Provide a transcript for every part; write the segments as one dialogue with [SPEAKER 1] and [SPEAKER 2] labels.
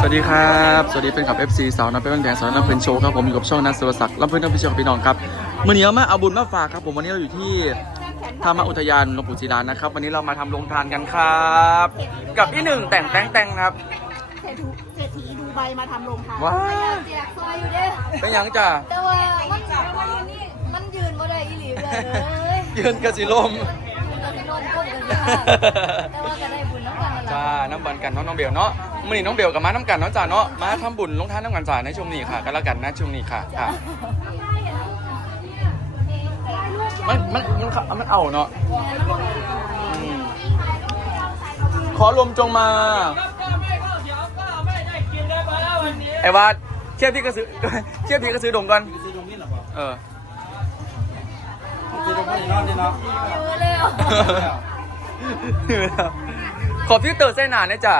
[SPEAKER 1] สวัสดีครับ สวัสดีเป็นขับ FC สาวน้ำเป็นแดงสาวน้ำเพลินโชว์ครับผมอยู่กับช่องนัทสุรศักดิ์ลำเพลินน้ำพิเชียวพี่น้องครับมื่อนี้เอามาเอาบุญมาฝากครับผมวันนี้เราอยู่ที่ธรรมอุทยานหลวงปู่ศิลานะครับ วันนี้เรามาทำโรงทานกันครับ กับพี่หนึ่งแต่งแต่งแต่งครับ
[SPEAKER 2] เศรษฐีเศรษฐีดูใบมาทำโรงทาน
[SPEAKER 1] ว้า
[SPEAKER 2] เสียซอยอยู่เด้
[SPEAKER 1] เป็นหยังจ้ะ
[SPEAKER 2] แต่ว่ามันมันยืนบ่ได้อีหลีเลย
[SPEAKER 1] ยืนกระสีลม
[SPEAKER 2] ยืนกับพี่นนท์ก้มกันเลยแต่ว่าก็ได้บุญน้ำกันนั่นแหละ
[SPEAKER 1] จ้าน้ำบันกันเนาะน้องเบลเนาะ มื่อนี้น้องเบลกับมาน้ำกันเนาะจ้าเนาะมาทำบุญลงทานน้ำกันจ่าในช่วงนี้ค่ะกันแล้วกันนะช่วงนี้ค่ะค่ะมันมันมันมันเอาเนาะอืมขอลมจงมา ไอ้วาดเทียบพี่กระสือเทียบพี่กระสือดงก่อน
[SPEAKER 3] ซื้อตรงนี้เหรอครับ
[SPEAKER 1] เออ
[SPEAKER 3] ซื้อตรงนี้นอนดิเนาะ
[SPEAKER 2] เยอะเลยอะ
[SPEAKER 1] ขอฟิลเตอร์เส้นหนาเนี่ยจ้ะ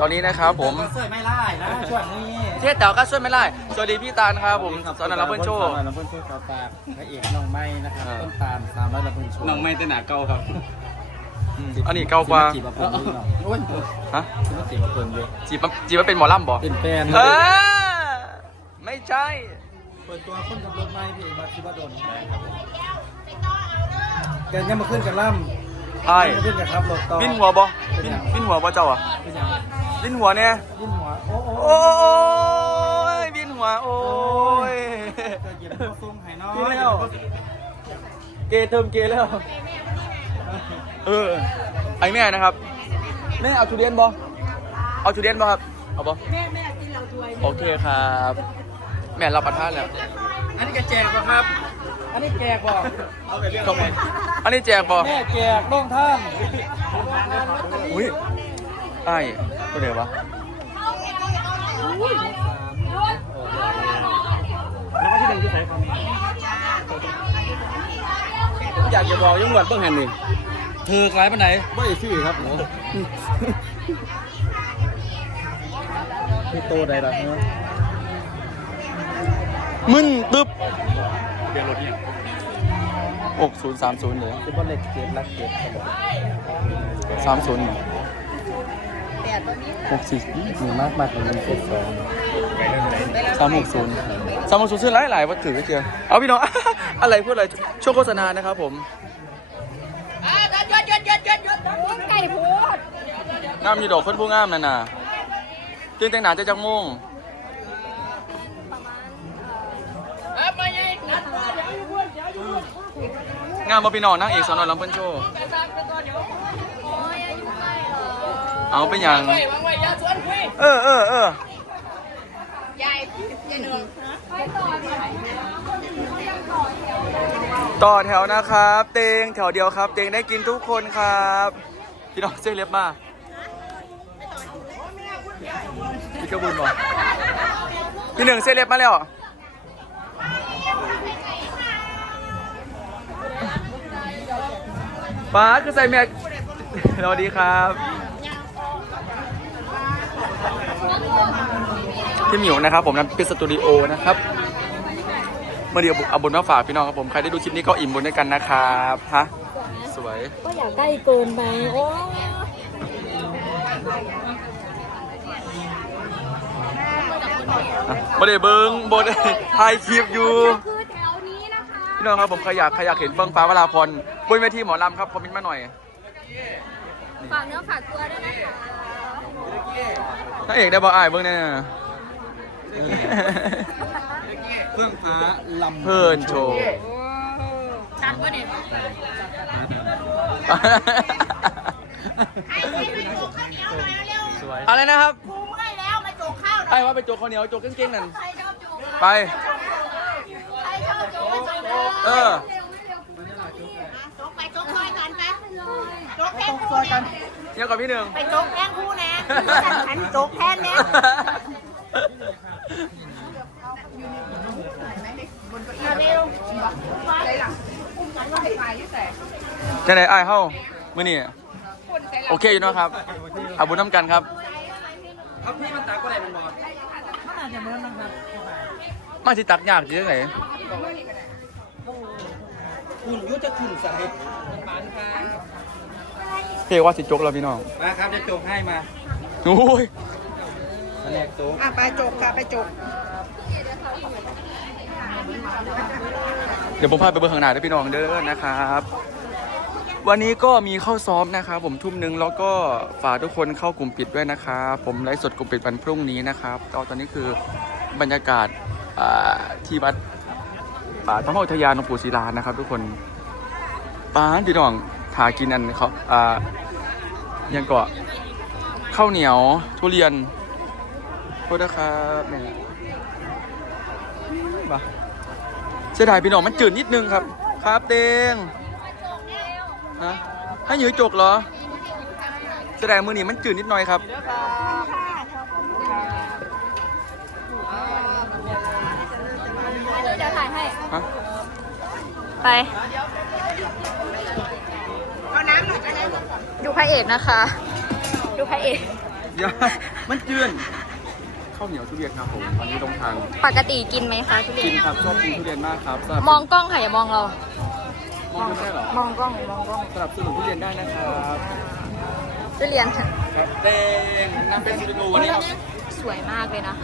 [SPEAKER 1] ตอนนี้นะครับผม
[SPEAKER 3] เสื้อไม่ไล่นะช่วงนี้
[SPEAKER 1] เทียบแต๋วก็ช่วยไม่ได้สวัสดีพี่ตาลครับผมสอนรับเพื่อนโชว์
[SPEAKER 3] สอนรับเพื่อนโชว์ครับฝากพระเอกน้องไม้นะครับ
[SPEAKER 1] เออ
[SPEAKER 3] ต้นตาลสามร้อยรับเพื่อนโชว์
[SPEAKER 4] น้องไม่เต้นหนาเก่าครับ
[SPEAKER 1] อืมอันนี้เก่ากว่า
[SPEAKER 3] จีบมาเพิ่นด้วยเนาะโอ้ย
[SPEAKER 1] ฮะ
[SPEAKER 3] จีบมาจีบมาเพิ่นด้วย
[SPEAKER 1] จีบมาจีบมาเป็นหมอลำบ่
[SPEAKER 3] เป็นแฟน
[SPEAKER 1] เออไม่ใช่
[SPEAKER 3] เปิดตัวคนขับรถไม้พี่เอกมาชิบะดนแกยังมาขึ้นกันล่ำ
[SPEAKER 1] ใช่
[SPEAKER 3] มาขึ้นกันครับรถต่อ
[SPEAKER 1] วินหัวบ่วินวินหัวบ่เจ้าอะ
[SPEAKER 3] เป็นยัง
[SPEAKER 1] วินหัวเนี่ย
[SPEAKER 3] วินหัว โอ้โห
[SPEAKER 1] โอ้ยวินหัวโอ้ย
[SPEAKER 3] จะเหยียบเข้าซุ้มไห้น้อย
[SPEAKER 1] พี่แล้วเกย์เติมเกย์แล้ว เออไอแม่นะครับแม่เอาทุเรียนบ่เอาทุเรียนบ่ครับเอาบ่
[SPEAKER 2] แม่แม่กินเราด้วย
[SPEAKER 1] โอเคครับ แม่รับประทานแล้ว
[SPEAKER 3] อันนี้ก็แจกป่ะครับ อันนี้แจกป่ะ
[SPEAKER 4] เอาไปเรื่อง
[SPEAKER 1] ขอบคุณอันนี้แจกบ่
[SPEAKER 3] แม่แจกน้องท่าน
[SPEAKER 1] อุ้ย ไอ้ตัวไหนวะ
[SPEAKER 3] แล้วก็ที่หนึ่งที่ใส่ความมี
[SPEAKER 4] อยากจะบอกยังหวัดเบื้องหันหนึ่ง
[SPEAKER 3] ถือกหลายปันไหนไม่ชื่อครับโอ้พี่โตได้ละเนอะ
[SPEAKER 1] มึนตึ๊บ
[SPEAKER 4] เบียร์รถเนี่ย
[SPEAKER 1] อกศูนย์สามศูนย์เลย
[SPEAKER 3] คือบ่เล็กเก็บรักเก็บ
[SPEAKER 1] สามศูนย์
[SPEAKER 2] แต่ตอนนี้
[SPEAKER 1] หกสี่
[SPEAKER 3] มีมากมากเลยมันเก็บสอง
[SPEAKER 4] ไก่เรื่องไหน
[SPEAKER 1] สามหกศูนย์สามหกศูนย์ซื้อหลายหลายๆวัตถุก็เจอเอาพี่น้อง อะไรพูดอะไรช่วงโฆษณานะครับผม
[SPEAKER 2] ไก่พูด
[SPEAKER 1] งามมีดอกคนผู้งามนั่นน่ะตื่นแต่งหนาจะจังม่วงงามบ่พี่น้องนางเอกสอนอลำเพิ่นโชว์
[SPEAKER 2] โอ้ยอายุใกล้เหรอ
[SPEAKER 1] เอาเป็นอย่างเออเออเออ
[SPEAKER 2] ใหญ่ใหญ่หนึ่งต่อ
[SPEAKER 1] แถวนะครับ เตงแถวเดียวครับ เตงได้กินทุกคนครับพี่น้องเจ๊เล็บมาพี่กระบุญบอกพี่หนึ่งเส้นเล็บมาแล้วป้าคือใส่แม็กสวัสดีครับ พี่หมิวนะครับผมนั้นเป็นสตูดิโอนะครับเมื่อเดียวเอาบุญมาฝากพี่น้องครับผมใครได้ดูคลิปนี้ก็อิ่มบุญด้วยกันนะครับฮะสวย
[SPEAKER 2] ก็อยากใกล้เกินไปโอ้
[SPEAKER 1] อะบ่ได้เบิ้งบ่ได้ถ่ายคลิปอยู่
[SPEAKER 2] คือแถวนี้นะคะ
[SPEAKER 1] พี่น้องครับผมใครอยากใครอยากเห็นเฟื่องฟ้าวราพรบนเวทีหมอลำครับคอมเมนต์มาหน่อย
[SPEAKER 2] ฝากเนื้อฝากตัวด้วยนะคะ
[SPEAKER 1] นางเอกได้บ่อายเบิ้งแน่
[SPEAKER 3] เครื่องฟ้าลำ
[SPEAKER 1] เพิ่นโชว์
[SPEAKER 2] ตัดวะเนี่ย
[SPEAKER 1] สวยอะไรนะครับ
[SPEAKER 2] กูเมื่อยแล้วมาโจกข้าว
[SPEAKER 1] ไอ้ว่าไปโจกข้าวเหนียวโจกเก่งๆนั่น
[SPEAKER 2] ใครชอบโจก
[SPEAKER 1] ไป
[SPEAKER 2] ใครชอบโจกไปโจกเลย
[SPEAKER 1] เออ
[SPEAKER 2] โจกไปโจกซอยกันไปโจกแทน
[SPEAKER 3] ซอยกัน
[SPEAKER 1] เดี๋ยวก่อนพี่หนึ่ง
[SPEAKER 2] ไปโจกแทนคู่แน่ฉันฉันโจกแทนแน่เร็ว
[SPEAKER 1] จะไหนไอ้ายเฮ้ามื้อนี้โอเคอยู่เนาะครับเอาบุญน้ำกันครับ
[SPEAKER 3] เอาพี่มันตากก็ได้มันบอกมันอาจจะเหมือนนะครับ
[SPEAKER 1] มาที่ตักยากอยู่ที่ไหน
[SPEAKER 3] คุณยุจะขึ้นสาย
[SPEAKER 1] เรียกว่าสิจกเราพี่น้อง
[SPEAKER 3] มาครับจะจบให้มา
[SPEAKER 1] เโอ้ย
[SPEAKER 3] แรกโต๊ะ
[SPEAKER 2] อะไปจกค่ะไปจก
[SPEAKER 1] เดี๋ยวผมพาไปเบอร์ข้างหน้าด้วยพี่น้องเด้อนะครับ วันนี้ก็มีเข้าซ้อมนะครับผมทุ่มหนึงแล้วก็ฝากทุกคนเข้ากลุ่มปิดด้วยนะครับผมไลฟ์สดกลุ่มปิดวันพรุ่งนี้นะครับก็ตอนนี้คือบรรยากาศที่วัดป่าท้องอุทยานหลวงปู่ศิลานะครับ ทุกคนป้านพี่น้องทากินอันเขาอ่ายังเกาะข้าวเหนียวทุเรียนโทษนะครับเนี่ยมาเสียดายพี่น้องมันจืดนิดนึงครับ ครับเตง นะให้หยือจกเหรอ แสดงมือนี่มันจืดนิดหน่อยครับ
[SPEAKER 5] เดี๋ยวถ่ายให้
[SPEAKER 1] ฮะ
[SPEAKER 5] ไป
[SPEAKER 2] เอาน้ำหน่อยจะได้
[SPEAKER 5] ดูพระเอกนะคะ ดูพระเอก
[SPEAKER 1] เดี๋ยวมันจืดข้าวเหนียวทุเรียนครับผมวันนี้ลงทาง
[SPEAKER 5] ปกติกินไหมคะทุเรี
[SPEAKER 1] กิ
[SPEAKER 5] ย
[SPEAKER 1] น
[SPEAKER 5] น
[SPEAKER 1] ครับชอบกินทุเรียนมากครับสำหรับ
[SPEAKER 5] มองกล้องค่ะอย่ามองเรา
[SPEAKER 1] มองได้เหรอ
[SPEAKER 5] มองกล้องมองกล้อง
[SPEAKER 1] สำหรับสนุนทุเรียนได้นะครับ
[SPEAKER 5] ทุเรียนค่ะ
[SPEAKER 1] ครับเต้งน้ำเป็นสตูดิโอวันนี้ครับ
[SPEAKER 5] สวยมากเลยนะ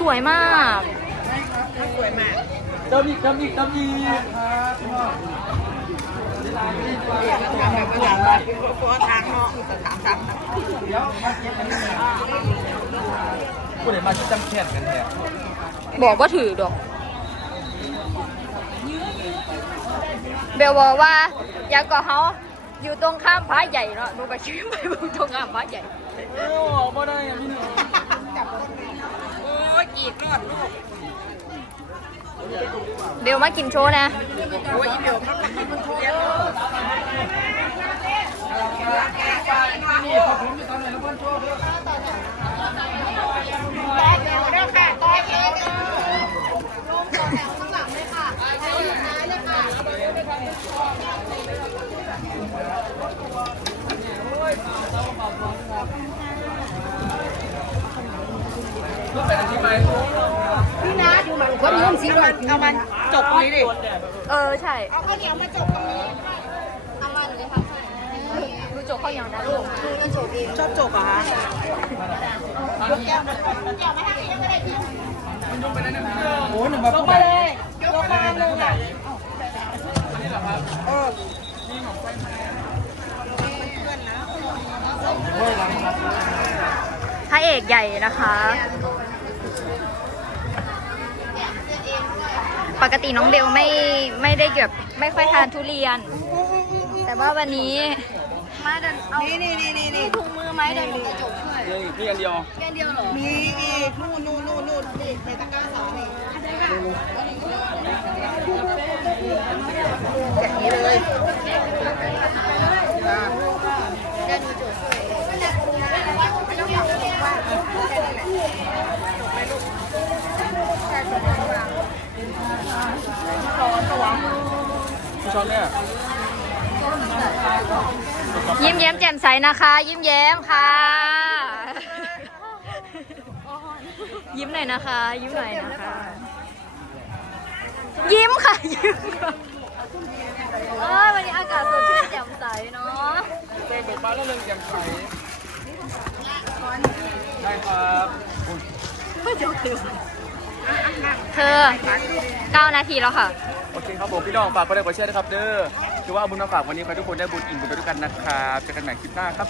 [SPEAKER 5] สวยมาก
[SPEAKER 2] สวยมาก
[SPEAKER 1] เติมอีกเติมอีกเติมอีกครับ
[SPEAKER 2] ทำแบบว่าอย่างไรเพราะว่าทางเนาะถามซ้ำนะ
[SPEAKER 1] พูดเห็นมาที่จำแค่นกันแท้
[SPEAKER 5] บอกว่าถือดอก เบลบอกว่าอยากกอดเขาอยู่ตรงข้ามพระใหญ่เนาะหนูก็ชี้ไปอยู่ตรงข้ามพระใหญ่
[SPEAKER 1] โอ้บ่ได้พี่หนู
[SPEAKER 2] โอ้ยกีดรอดลูก
[SPEAKER 5] เบลมากินโชว์นะ
[SPEAKER 2] โอ้ยเบลมันมันทุเรียนต่อแถวเด้อค่ะต่อแถวเด้อลงต่อแถวข้างหลังเลยค่ะแถวสุดท้ายเลยค่ะ พี่นะอยู่มันคนนุ่มสีด้วยเอามันจบตรงนี้ดิ
[SPEAKER 5] เออใช่
[SPEAKER 2] เอาข้าวเหนียวมาจบตรงนี้
[SPEAKER 5] เอามันเลยค่ะดูโจกข้าวเหนียวนะลูก
[SPEAKER 2] ชอบจบเหรอคะยกแก้วมาแก้วมาทางนี้ยังไม่ได้คิว
[SPEAKER 3] โอ้หนึ่งแบบผู้ใหญ่
[SPEAKER 2] ยกมาหนึ่งอะเออ
[SPEAKER 5] พระเอกใหญ่นะคะ ปกติน้องเบลไม่ไม่ได้เกือบไม่ค่อยทานทุเรียน แต่ว่าวันนี้มาเดินเอา
[SPEAKER 2] นี่นี่นี่นี่นี่
[SPEAKER 5] ถุงมือไหมเดินกระจกช่วย
[SPEAKER 1] นี่นี่อันเดียว
[SPEAKER 5] แค่เดียวเหรอ
[SPEAKER 2] มีอีกนู่นนู่นนู่นนู่นนี่ในตะกร้าสองนี่แบบนี้เลย
[SPEAKER 1] ช้อนเนี่ย
[SPEAKER 5] ยิ้มแย้มแจ่มใสนะคะ ยิ้มแย้มค่ะ ยิ้มหน่อยนะคะ ยิ้มหน่อยนะคะ ยิ้มค่ะ ยิ้มค่ะเอ้ยวันนี้อากาศสดชื่นแจ่มใสเนาะ
[SPEAKER 1] เต้ตกปลาแล้วเรื่องแจ่มใสได้ครับ
[SPEAKER 5] เธอ เธอ 9 นาทีแล้วค่ะ
[SPEAKER 1] โอเคครับผมพี่น้องฝากกดไลค์กดแชร์ด้ครับเด้อถือว่าเอาบุญมาฝากวันนี้ใครทุกคนได้บุญอิ่มบุญไปด้วยกันนะครับเจอกันใหม่คลิปหน้าครับ